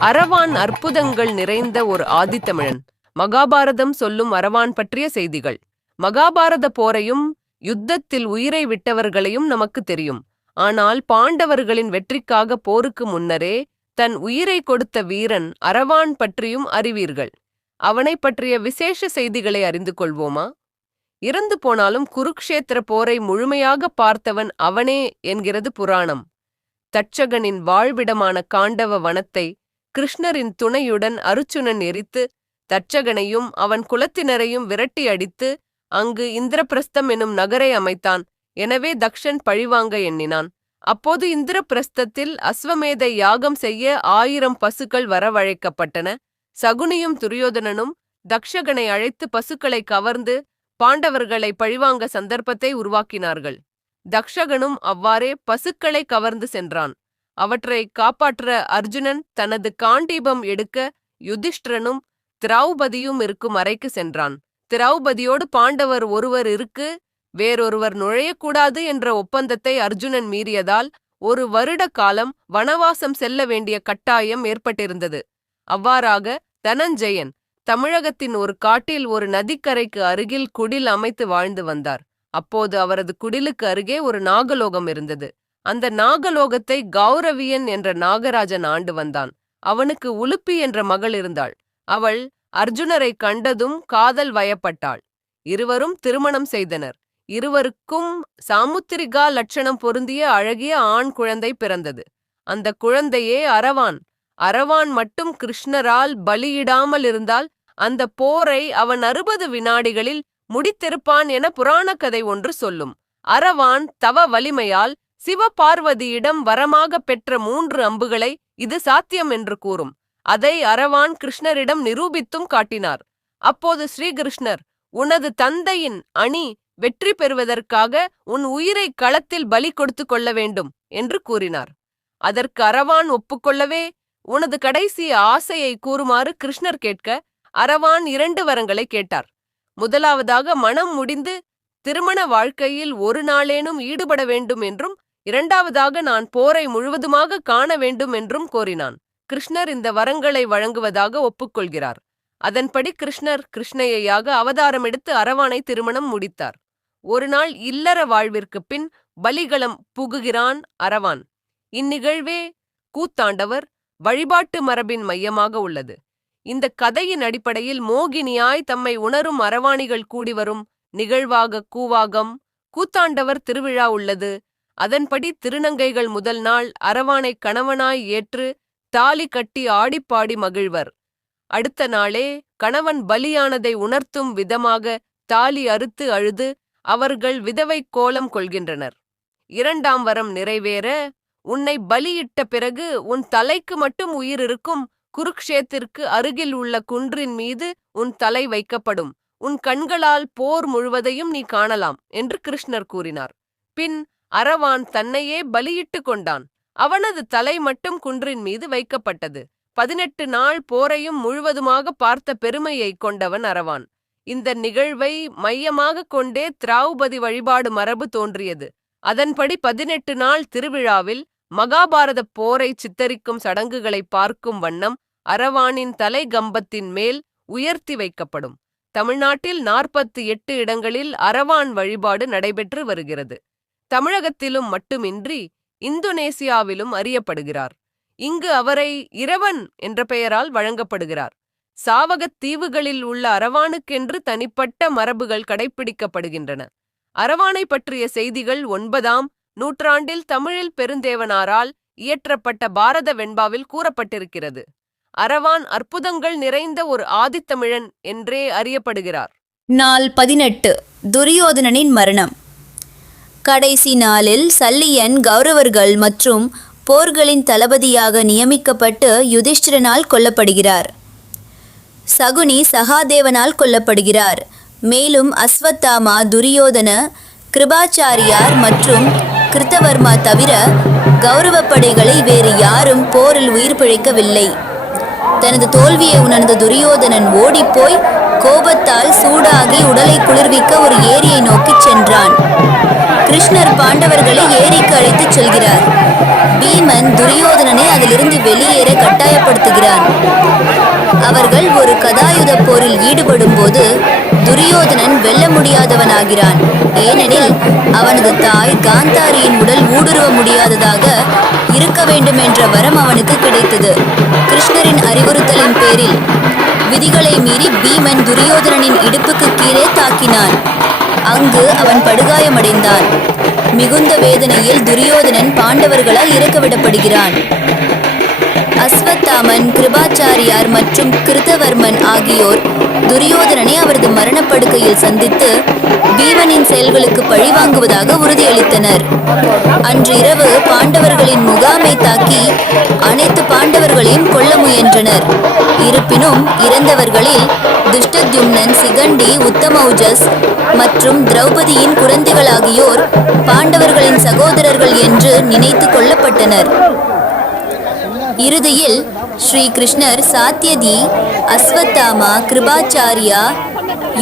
அரவான் அற்புதங்கள் நிறைந்த ஒரு ஆதித்தமிழன். மகாபாரதம் சொல்லும் அரவான் பற்றிய செய்திகள். மகாபாரத போரையும் யுத்தத்தில் உயிரை விட்டவர்களையும் நமக்கு தெரியும். ஆனால் பாண்டவர்களின் வெற்றிக்காக போருக்கு முன்னரே தன் உயிரை கொடுத்த வீரன் அரவான் பற்றியும் அறிவீர்கள். அவனைப் பற்றிய விசேஷ செய்திகளை அறிந்து கொள்வோமா? இறந்து போனாலும் குருக்ஷேத்திர போரை முழுமையாக பார்த்தவன் அவனே என்கிறது புராணம். தட்சகனின் வாழ்விடமான காண்டவ வனத்தை கிருஷ்ணரின் துணையுடன் அருச்சுனன் எரித்து தட்சகனையும் அவன் குலத்தினரையும் விரட்டி அடித்து அங்கு இந்திரபிரஸ்தம் எனும் நகரை அமைத்தான். எனவே தக்ஷன் பழிவாங்க எண்ணினான். அப்போது இந்திரபிரஸ்தத்தில் அஸ்வமேத யாகம் செய்ய ஆயிரம் பசுக்கள் வரவழைக்கப்பட்டன. சகுனியும் துரியோதனனும் தக்ஷகனை அழைத்து பசுக்களை கவர்ந்து பாண்டவர்களை பழிவாங்க சந்தர்ப்பத்தை உருவாக்கினார்கள். தக்ஷகனும் அவ்வாறே பசுக்களை கவர்ந்து சென்றான். அவற்றை காப்பாற்ற அர்ஜுனன் தனது காண்டீபம் எடுக்க யுதிஷ்டிரனும் திரௌபதியும் இருக்கும் அறைக்கு சென்றான். திரௌபதியோடு பாண்டவர் ஒருவர் இருக்கு வேறொருவர் நுழையக்கூடாது என்ற ஒப்பந்தத்தை அர்ஜுனன் மீறியதால் ஒரு வருட காலம் வனவாசம் செல்ல வேண்டிய கட்டாயம் ஏற்பட்டிருந்தது. அவ்வாறாக தனஞ்செயன் தமிழகத்தின் ஒரு காட்டில் ஒரு நதிக்கரைக்கு அருகில் குடில் அமைத்து வாழ்ந்து வந்தார். அப்போது அவரது குடிலுக்கு அருகே ஒரு நாகலோகம் இருந்தது. அந்த நாகலோகத்தை கௌரவியன் என்ற நாகராஜன் ஆண்டு வந்தான். அவனுக்கு உலுப்பி என்ற மகள் இருந்தாள். அவள் அர்ஜுனரை கண்டதும் காதல் வயப்பட்டாள். இருவரும் திருமணம் செய்தனர். இருவருக்கும் சாமுத்திரிகா லட்சணம் பொருந்திய அழகிய ஆண் குழந்தை பிறந்தது. அந்த குழந்தையே அரவான். அரவான் மட்டும் கிருஷ்ணரால் பலியிடாமல் இருந்தால் அந்த போரை அவன் அறுபது வினாடிகளில் முடித்திருப்பான் என புராணக் கதை ஒன்று சொல்லும். அரவான் தவ வலிமையால் சிவபார்வதியிடம் வரமாக பெற்ற மூன்று அம்புகளை இது சாத்தியம் என்று கூறும். அதை அரவான் கிருஷ்ணரிடம் நிரூபித்தும் காட்டினார். அப்போது ஸ்ரீகிருஷ்ணர் உனது தந்தையின் அணி வெற்றி பெறுவதற்காக உன் உயிரை களத்தில் பலி கொடுத்து கொள்ள வேண்டும் என்று கூறினார். அதற்கு அரவான் ஒப்புக்கொள்ளவே உனது கடைசி ஆசையை கூறுமாறு கிருஷ்ணர் கேட்க அரவான் இரண்டு வரங்களை கேட்டார். முதலாவதாக மனம் முடிந்து திருமண வாழ்க்கையில் ஒரு நாளேனும் ஈடுபட வேண்டும் என்றும் இரண்டாவதாக நான் போரை முழுவதுமாக காண வேண்டும் என்றும் கோரினான். கிருஷ்ணர் இந்த வரங்களை வழங்குவதாக ஒப்புக்கொள்கிறார். அதன்படி கிருஷ்ணர் கிருஷ்ணையாக அவதாரம் எடுத்து அரவானை திருமணம் முடித்தார். ஒருநாள் இல்லற வாழ்விற்கு பின் பலிகளம் புகுகிறான் அரவான். இந்நிகழ்வே கூத்தாண்டவர் வழிபாட்டு மரபின் மையமாக உள்ளது. இந்த கதையின் அடிப்படையில் மோகினியாய் தம்மை உணரும் அரவாணிகள் கூடிவரும் நிகழ்வாக கூவாகம் கூத்தாண்டவர் திருவிழா உள்ளது. அதன்படி திருநங்கைகள் முதல் நாள் அரவானை கணவனாய் ஏற்று தாலி கட்டி ஆடிப்பாடி மகிழ்வர். அடுத்த நாளே கணவன் பலியானதை உணர்த்தும் விதமாக தாலி அறுத்து அழுது அவர்கள் விதவை கோலம் கொள்கின்றனர். இரண்டாம் வரம் நிறைவேற உன்னை பலியிட்ட பிறகு உன் தலைக்கு மட்டும் உயிர் இருக்கும் குருக்ஷேத்திற்கு அருகில் உள்ள குன்றின் மீது உன் தலை வைக்கப்படும். உன் கண்களால் போர் முழுவதையும் நீ காணலாம் என்று கிருஷ்ணர் கூறினார். பின் அரவான் தன்னையே பலியிட்டு கொண்டான். அவனது தலை மட்டும் குன்றின் மீது வைக்கப்பட்டது. பதினெட்டு நாள் போரையும் முழுவதுமாக பார்த்த பெருமையை கொண்டவன் அரவான் இந்த நிகழ்வை மையமாக கொண்டே திராவுபதி வழிபாடு மரபு தோன்றியது. அதன்படி பதினெட்டு நாள் திருவிழாவில் மகாபாரத போரை சித்தரிக்கும் சடங்குகளை பார்க்கும் வண்ணம் அரவானின் தலை கம்பத்தின் மேல் உயர்த்தி வைக்கப்படும். தமிழ்நாட்டில் நாற்பத்தி எட்டு இடங்களில் அரவான் வழிபாடு நடைபெற்று வருகிறது. தமிழகத்திலும் மட்டுமின்றி இந்தோனேசியாவிலும் அறியப்படுகிறார். இங்கு அவரை இரவன் என்ற பெயரால் வழங்கப்படுகிறார். சாவகத் தீவுகளில் உள்ள அரவானுக்கென்று தனிப்பட்ட மரபுகள் கடைப்பிடிக்கப்படுகின்றன. அரவானை பற்றிய செய்திகள் ஒன்பதாம் நூற்றாண்டில் தமிழில் பெருந்தேவனாரால் இயற்றப்பட்ட பாரத வெண்பாவில் கூறப்பட்டிருக்கிறது. அரவான் அற்புதங்கள் நிறைந்த ஒரு ஆதித்தமிழன் என்றே அறியப்படுகிறார். நாள் பதினெட்டு. துரியோதனனின் மரணம். கடைசி நாளில் சல்லியன் கௌரவர்கள் மற்றும் போர்களின் தளபதியாக நியமிக்கப்பட்டு யுதிஷ்டிரனால் கொல்லப்படுகிறார். சகுனி சகாதேவனால் கொல்லப்படுகிறார். மேலும் அஸ்வத்தாமா துரியோதன கிருபாச்சாரியார் மற்றும் கிருத்தவர்மா தவிர கௌரவ படைகளை வேறு யாரும் போரில் உயிர் பிழைக்கவில்லை. தனது தோல்வியை உணர்ந்த துரியோதனன் ஓடிப்போய் கோபத்தால் சூடாகி உடலை குளிர்விக்க ஒரு ஏரியை நோக்கிச் சென்றான். கிருஷ்ணர் பாண்டவர்களை ஏரிக்கு அழைத்துச் செல்கிறார். பீமன் துரியோதனனை அதிலிருந்து வெளியேற கட்டாயப்படுத்துகிறான். அவர்கள் ஒரு கதாயுத போரில் ஈடுபடும் போது முடியாதவனாகிறான். ஏனெனில் அவனது தாய் காந்தாரியின் உடல் ஊடுருவ முடியாததாக இருக்க வேண்டும் என்ற வரம் அவனுக்கு கிடைத்தது. கிருஷ்ணரின் அறிவுறுத்தலின் பேரில் விதிகளை மீறி பீமன் துரியோதனனின் இடுப்புக்கு கீழே தாக்கினான். அங்கு அவன் படுகாயமடைந்தான். மிகுந்த வேதனையில் துரியோதனன் பாண்டவர்களால் இறக்கவிடப்படுகிறான். அஸ்வத்தாமன் கிருபாச்சாரியார் மற்றும் கிருதவர்மன் ஆகியோர் துரியோதனனை அவரது மரணப்படுக்கையில் சந்தித்து பீமனின் செயல்களுக்கு பழிவாங்குவதாக உறுதியளித்தனர். அன்று இரவு பாண்டவர்களின் முகாமை தாக்கி அனைத்து பாண்டவர்களையும் கொல்ல முயன்றனர். இருப்பினும் இறந்தவர்களில் துஷ்டத்யும்னன் சிகண்டி உத்தமௌஜஸ் மற்றும் திரௌபதியின் குழந்தைகள் ஆகியோர் பாண்டவர்களின் சகோதரர்கள் என்று நினைத்து கொள்ளப்பட்டனர் இறுதியில் ஸ்ரீ கிருஷ்ணர் சாத்தியதி அஸ்வத்தாமா கிருபாச்சாரியா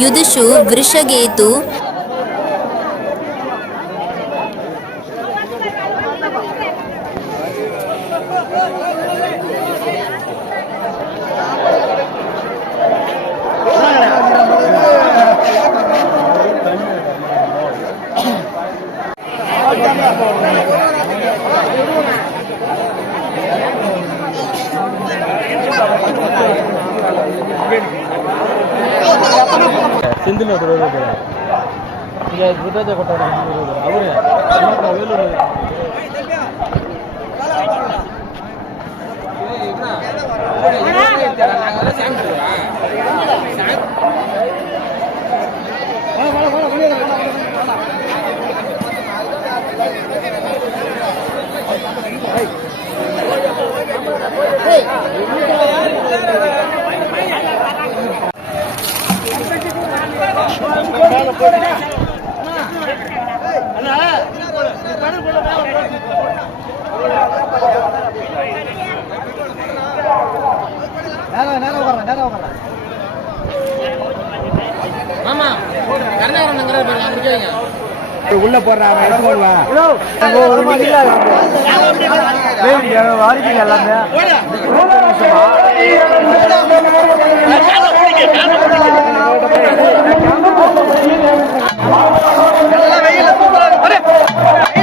யுதுஷு விருஷகேது செந்தில் ஒருத்தர் வருவார் இங்கே விருதாஜ கொட்டாரம் அவரு வேலூர் உள்ள போடுறாங்க எடுத்துக்கோங்க வாரிப்பீங்க எல்லாமே. வேட்டி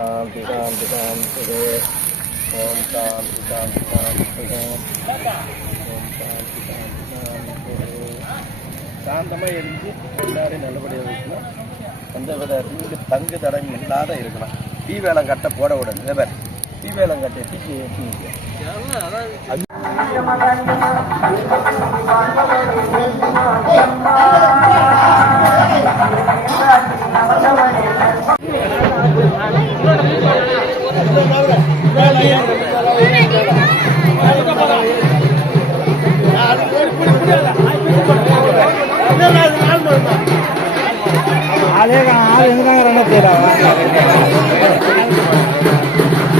சாந்தி ஓம் சாந்தி சாந்தி சாந்தி சாந்தமாக இருந்து எல்லாரையும் நல்லபடியாக இருக்கணும் எந்த வித தங்கு தடம் இல்லாத இருக்கணும். தீ வேலம் கட்ட போட விடணும். தீவேலங்கட்டை தீக்கி ஆளே ஆள் எங்க ரெண்டு பேரா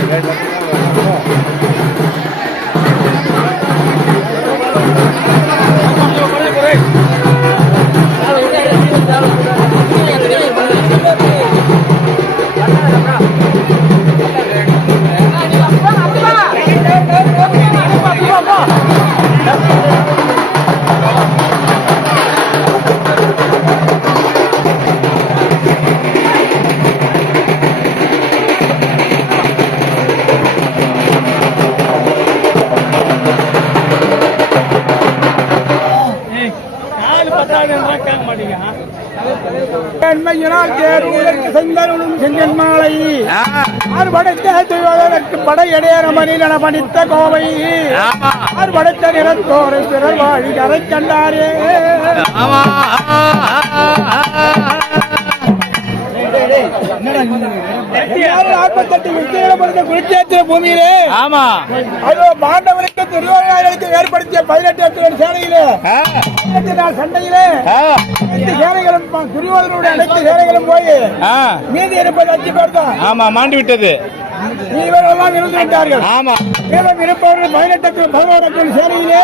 கட்ட தீக்கு ஏற்றி ஆளே ஆள் எங்க ரெண்டா செய்யறாங்க கண்மையினால் படையடையரமனில் என படித்த கோவை படைத்த நிறத்தோரை பிறர் வாழி கரை கண்டாரே நாற்பத்தெட்டு வித்தியாசப்படுத்த பூமியிலே? ஆமா. அதோ பாண்டவருக்கு துரியோதனர்களுக்கு ஏற்படுத்திய பதினெட்டு எட்டு சேனையிலே. சண்டையிலே. சேனைகளும் துரியோதனுடைய அனைத்து சேனைகளும் போய் மீதி இருப்பது அஞ்சு பேர் தான். ஆமா மாண்டு விட்டது. இவரெல்லாம் இருந்து விட்டார்கள் ஆமா. மீதம் இருப்பவர்கள் பதினெட்டு பதினோரு சேனையிலே.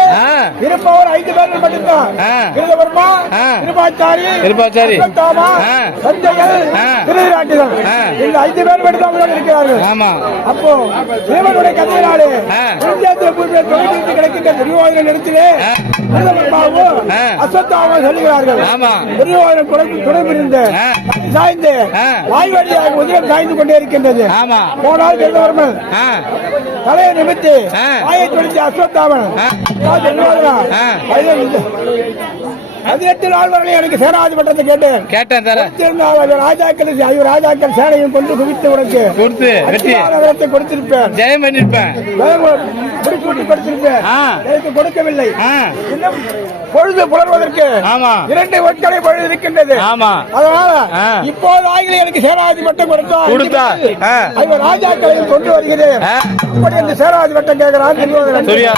இருப்பவர் ஐந்து பேர்கள் மட்டும்தான். இந்த ஐந்து பேர் இருக்கிறார்கள் ஆமா. அப்போ தேவனுடைய கதையினாலே. குருஜேத்திர பூமியில் தொலைவிட்டு கிடக்கின்ற துரியோதன இடத்திலே. அஸ்வத்தாவும் சொல்லுகிறார்கள். புரிந்து ஆ. சாய்ந்து. வாய் வழியாக உதிரம் சாய்ந்து கொண்டே இருக்கின்றது. ஆமா. போனால் கிருதவர்மன் தலையை நிமித்து. வாயை தொழிச்சு அஸ்வத்தாமன். ஆ. துரியோதனா ஆ. கையில் இந்த- பதினெட்டு நாள் வரை எனக்கு சேனாதி பட்டத்தை கேட்டேன் கேட்டேன் ராஜாக்கள் ஐவர் ராஜாக்கள் சேனையும் கொண்டு குவித்து உனக்கு கொடுத்து நகரத்தை கொடுத்திருப்பேன். ஜெயம் பண்ணிருப்பேன். கொடுத்திருப்பேன். கொடுக்கவில்லை. இன்னும் பொழுது புலர்வதற்கு இரண்டு பொழுது இருக்கின்றது. அதனால. இப்போது எனக்கு சேனாதி பட்டம் கொடுத்தார். ஐவர் ராஜாக்களையும் கொண்டு வருகிறேன். கேட்கிறான் துரியோதனன். சரியா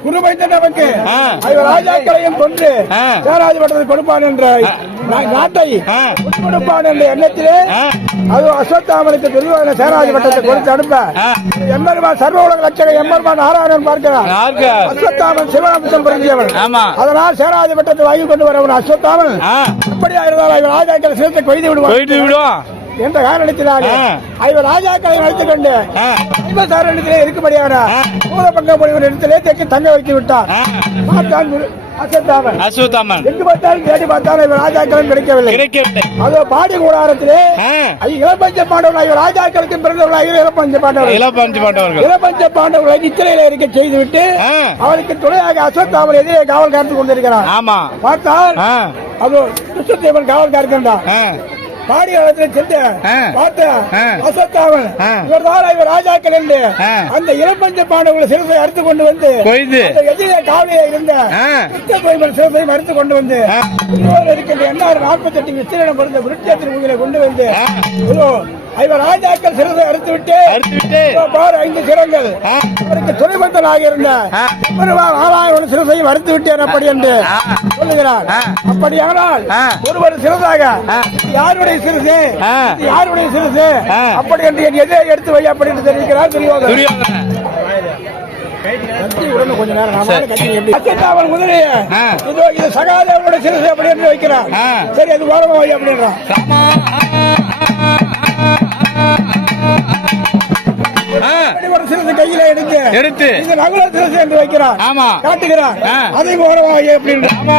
பார்த்தா நமக்கு. ராஜாக்களையும். சேனாதி பட்டத்தை கொடுப்பான் என்ற நாட்டை. கொடுப்பான் என்ற எண்ணத்திலே. அது அஸ்வத்தாமனுக்கு துரியோதன சேனாதி பட்டத்தை கொடுத்து அனுப்ப. எம்பெருமான் சர்வ உலக லட்சக எம்பெருமான் நாராயணன் பார்க்கிறார். யாருக்கு அஸ்வத்தாமன் சிவராமசன் பொருந்தியவன் ஆமா. அதனால் சேனாதி பட்டத்தை வாங்கி கொண்டு வரவன் அஸ்வத்தாமன் ஆ. அப்படியா இருந்தால் ராஜாக்கள் சிறத்தை கொய்து விடுவான். என்ற காரணத்தினாலே ஆ. இவர் ராஜாக்களை வைத்துக் கொண்டு ஆ. ஐம்பத்தாறு இருக்கும்படியான ஆ. பூதபங்க முடிவு இடத்திலே தெற்கு தங்க வைத்து விட்டார் அசுத்தாமன் எங்கு பார்த்தாலும் தேடி பார்த்தாலும் இவர் ராஜாக்களும் கிடைக்கவில்லை அதோ பாடி கூடாரத்திலே இளப்பஞ்ச பாண்டவர்கள் இவர் ராஜாக்களுக்கு பிறந்தவர்கள் இளப்பஞ்ச பாண்டவர்கள் இளப்பஞ்சு பாண்டவர்கள் இளப்பஞ்ச பாண்டவர்களை நித்திரையில இருக்க செய்துவிட்டு. அவருக்கு துணையாக அஸ்வத்தாமன் எதிரே காவல் காத்து கொண்டிருக்கிறார் ஆமா பார்த்தால். அது கிருஷ்ணதேவன் காவல் காக்கின்றான் ஆ. பாடி காலத்தில் சென்று. பார்த்த ஆ. இவர் தான் இவர் ராஜாக்கள் என்று. அந்த இளப்பஞ்ச பாண்டவர்களை சிறுத்தை அறுத்து கொண்டு வந்து எதிரே காவலிலே இருந்த ஆ. கிருஷ்ணதேவன் சிறுத்தை மறுத்து கொண்டு வந்து இருக்கின்ற எண்ணாறு நாற்பத்தி எட்டு விஸ்தீரணம் பிறந்த விருட்சத்தின் முகிலை கொண்டு வந்து இவர் ராஜாக்கள் சிறுத்தை அறுத்து விட்டு அறுத்து விட்டு இதோ பார் ஐந்து சிரங்கள் ஆ. அவருக்கு துணைபந்தனாக இருந்த. பெருமாள் ஆலாயவன் சிறுசையும் அறுத்து விட்டேன் அப்படி என்று. சொல்லுகிறார். அப்படியானால். ஒருவர் சிறுதாக. யாருடைய சிறுசு யாருடைய சிறுசு. அப்படி என்று என் எதிரை எடுத்து வை அப்படி என்று தெரிவிக்கிறார் துரியோதனன் முதலைய. இதோ இது சகாதேவனுடைய சிறுசு அப்படி என்று வைக்கிறார். சரி அது ஓரமா வை அப்படின்றான் எடுத்து. இது நகுல சிறுசு என்று வைக்கிறார். ஆமா. காட்டுகிறார். அதை அப்படின்றான் ஆமா.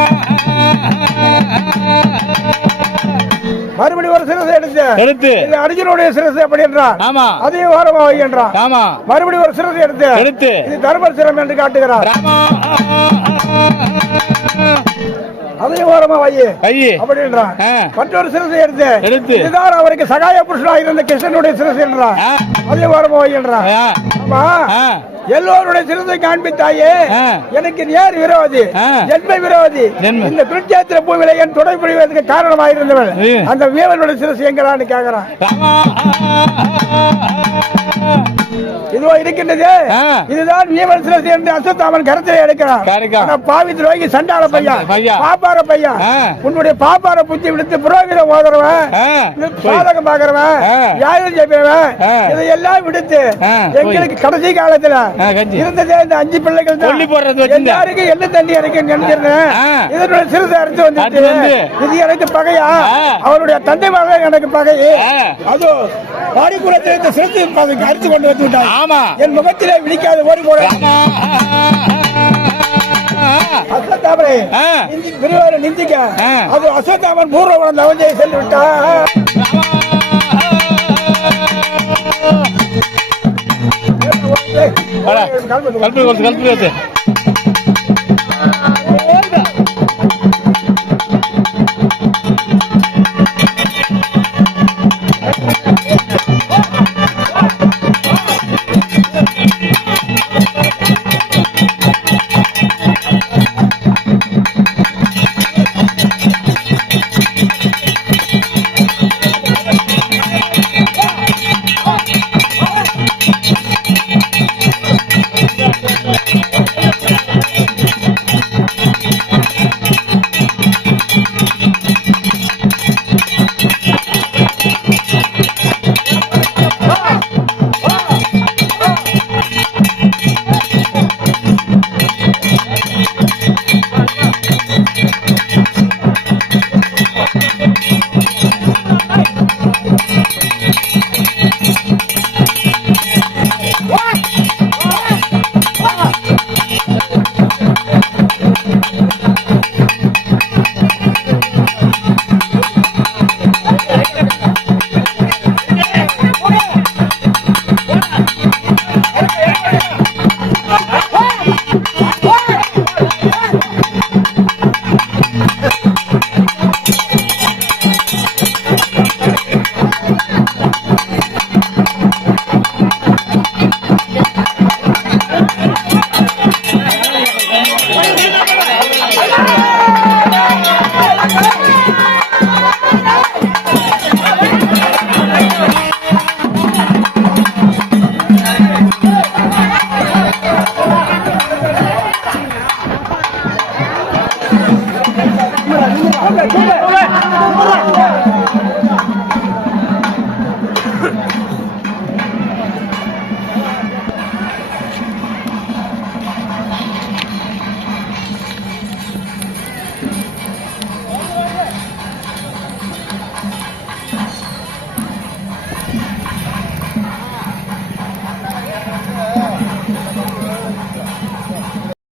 மறுபடியும் ஒரு சிறுசு எடுத்து. எடுத்து. இது அர்ஜுனுடைய சிறுசு அப்படி என்றார். ஆமா. அதையும் ஓரமா வை என்றான் ஆமா. மறுபடியும் ஒரு சிறுசு எடுத்து. எடுத்து. இது தர்மர் சிரம் என்று காட்டுகிறார். அதையும் ஓரமா வை கையி. அப்படின்றான் ஆ. மற்றொரு சிறுசை எடுத்து. எடுத்து. இதுதான் அவருக்கு சகாய புருஷனாக இருந்த கிருஷ்ணனுடைய சிறுசு என்றான். அதையும் ஓரமா வை என்றான் ஆ. ஆமா. எல்லோருடைய சிறுத்தை காண்பித்தாயே. எனக்கு நேர் விரோதி. ஜென்ம விரோதி. இந்த குருட்சேத்திர பூவில என் புரிவதற்கு காரணமாக இருந்தவன். அந்த வீரனுடைய சிறுசு எங்கடான்னு கேக்குறான் ராமா இதுவோ இருக்கின்றது. இதுதான் சிரசி என்று அசத்தாமன் கருத்திலே எடுக்கிறான் பாவி துரோகி சண்டாள பையன் பையா. பாப்பார பையன். உன்னுடைய பாப்பார புத்தி விடுத்து புரோகிதம் ஓதுறவன் சாதகம் பாக்குறவன். யாரும் ஜெயிப்பவன். இதையெல்லாம் விடுத்து. எங்களுக்கு கடைசி காலத்துல. இருந்ததே இந்த அஞ்சு பிள்ளைகள் தான். எல்லாருக்கும் எள்ளு தண்ணி இறக்கும் நினைச்சிருந்தேன். இதனுடைய சிறுசு அறுத்து வந்து அறுத்து வந்து. இது எனக்கு பகையா. அவருடைய தந்தை மகன் எனக்கு பகை. அதோ பாடிக்குளத்தில் இந்த பதுக்கு அறுத்து கொண்டு வந்து விட்டான் ஆமா என் முகத்திலே விழிக்காத ஓடி போட. நிந்தி விரிவார நிந்திக்க. அது அஸ்வத்தாமன் பூர்வகுணம் தவஞ்சை சென்று விட்டான் வாடா. கல்பி கல்பி